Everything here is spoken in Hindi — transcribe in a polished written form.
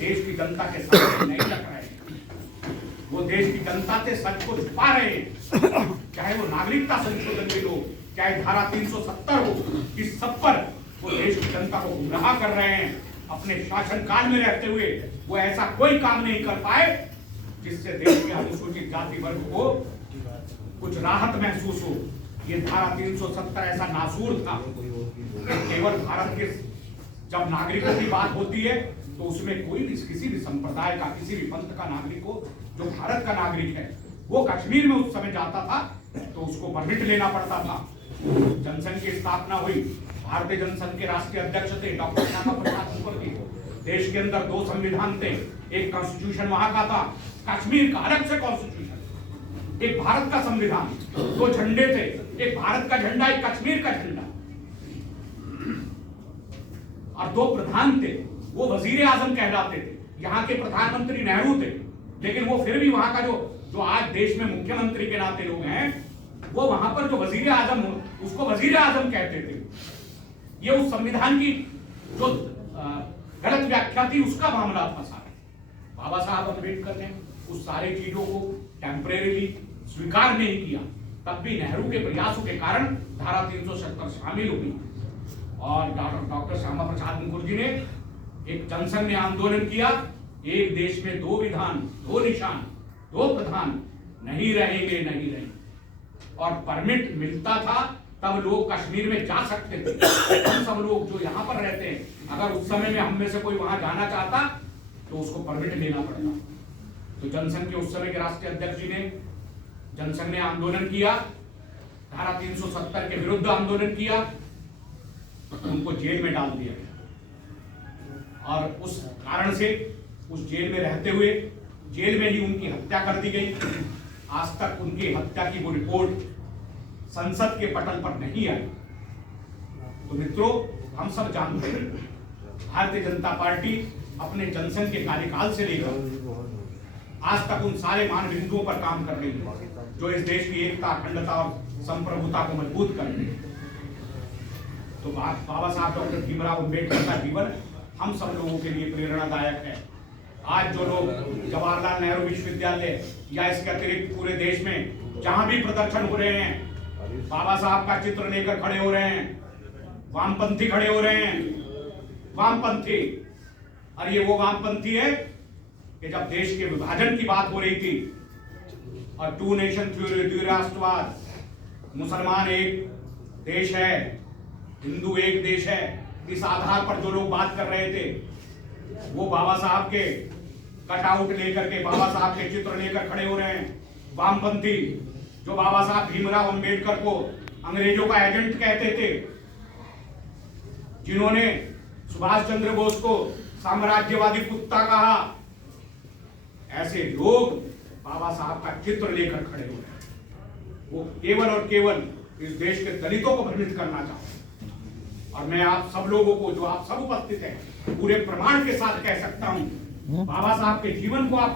देश की जनता के सामने नहीं रख रहे हैं, वो देश की जनता से सच को छुपा रहे हैं। चाहे वो नागरिकता संशोधन बिल हो, चाहे धारा 370 हो, इस सब पर वो देश की जनता को गुमराह कर रहे हैं। अपने शासन काल में रहते हुए वो ऐसा कोई काम नहीं कर पाए जिससे देश के अनुसूचित जाति वर्ग को कुछ राहत महसूस हो। ये धारा 370 ऐसा नासूर था। केवल भारत के जब नागरिकों की बात होती है तो उसमें कोई भी किसी भी संप्रदाय का, किसी भी पंथ का नागरिक हो, जो भारत का नागरिक है, वो कश्मीर में उस समय जाता था तो उसको परमिट लेना पड़ता था। जनसंघ की स्थापना हुई, भारतीय जनसंघ के राष्ट्रीय अध्यक्ष थे डॉक्टर श्यामा प्रसाद मुखर्जी। देश के अंदर 2 संविधान थे, एक कॉन्स्टिट्यूशन वहां का था, कश्मीर का अलग से कॉन्स्टिट्यूशन, एक भारत का संविधान, 2 झंडे थे, एक भारत का झंडा, एक कश्मीर का झंडा, और 2 प्रधान थे, वो वजीर आजम कहलाते थे। यहाँ के प्रधानमंत्री नेहरू थे, लेकिन वो फिर भी वहां का जो आज देश में मुख्यमंत्री के नाते लोग हैं, वो वहां पर जो वजीर आजम उसको वजीर आजम कहते थे। ये उस संविधान की जो गलत व्याख्या थी उसका मामला था सारा। बाबा साहब अम्बेडकर ने उस सारे चीजों को टेम्परेरीली स्वीकार नहीं किया, तब भी नेहरू के प्रयासों के कारण धारा 370 शामिल हुई और डॉक्टर श्यामा प्रसाद मुखर्जी ने एक जनसंघ ने आंदोलन किया, एक देश में 2 विधान, 2 निशान, 2 प्रधान, नहीं रहेंगे, नहीं रहेंगे। और परमिट मिलता था तब लोग कश्मीर में जा सकते थे। हम सब लोग जो यहाँ पर रहते हैं, अगर उस समय में हम में से कोई वहां जाना चाहता तो उसको परमिट लेना पड़ता। तो जनसंघ के उस समय के राष्ट्रीय अध्यक्ष जी ने, जनसंघ ने आंदोलन किया, धारा 370 के विरुद्ध आंदोलन किया, उनको जेल में डाल दिया गया और उस कारण से उस जेल में रहते हुए जेल में ही उनकी हत्या कर दी गई। आज तक उनकी हत्या की वो रिपोर्ट संसद के पटल पर नहीं आई। तो मित्रों, हम सब जानते हैं भारतीय जनता पार्टी अपने जनसंघ के कार्यकाल से लेकर आज तक उन सारे मान बिंदुओं पर काम कर रही है जो इस देश की एकता, अखंडता और संप्रभुता को मजबूत कर रही है। तो बाबा साहब डॉक्टर भीमराव अम्बेडकर का जीवन हम सब लोगों के लिए प्रेरणादायक है। आज जो लोग जवाहरलाल नेहरू विश्वविद्यालय या इसके अतिरिक्त पूरे देश में जहां भी प्रदर्शन हो रहे हैं, बाबा साहब का चित्र लेकर खड़े हो रहे हैं, वामपंथी खड़े हो रहे हैं, वामपंथी। और ये वो वामपंथी है कि जब देश के विभाजन की बात हो रही थी और 2 नेशन थ्योरी, द्विराष्ट्रवाद, मुसलमान एक देश है, हिंदू एक देश है, इस आधार पर जो लोग बात कर रहे थे, वो बाबा साहब के कटआउट लेकर के, बाबा साहब के चित्र लेकर खड़े हो रहे हैं। वामपंथी जो बाबा साहब भीमराव अंबेडकर को अंग्रेजों का एजेंट कहते थे, जिन्होंने सुभाष चंद्र बोस को साम्राज्यवादी कुत्ता कहा, ऐसे लोग बाबा साहब का चित्र लेकर खड़े हो रहे हैं। वो केवल और केवल इस देश के दलितों को भ्रमित करना चाहते हैं। और मैं आप सब लोगों को, जो आप सब उपस्थित हैं, पूरे प्रमाण के साथ कह सकता हूं, बाबा साहब के जीवन को आप